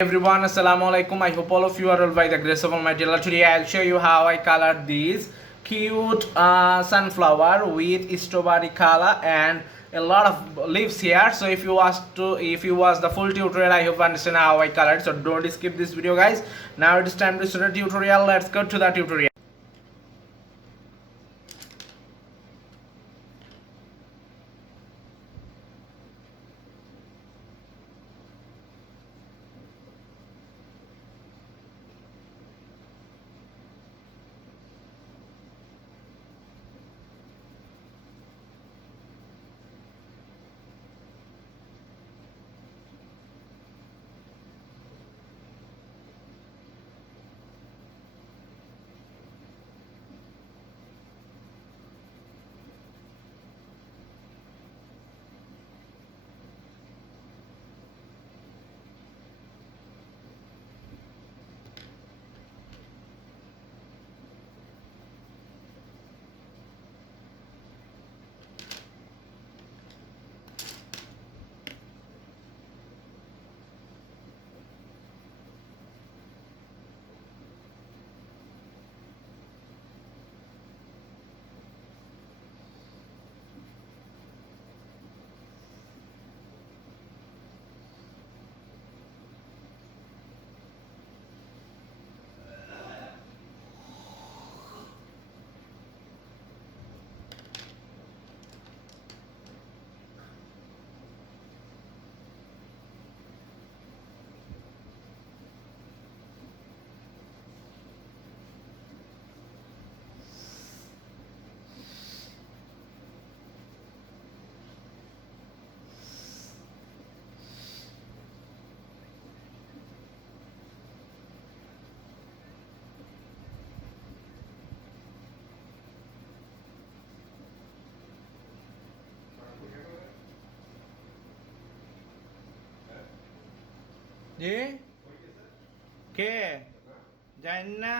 Everyone, assalamu alaikum. I hope all of you are all by the grace of Almighty Allah. Today I'll show you how I colored this cute sunflower with strawberry color and a lot of leaves here. So if you watch the full tutorial, I hope you understand how I colored. So don't skip this video, guys. Now it is time to start the tutorial. Let's go to the tutorial. জি কে জানি না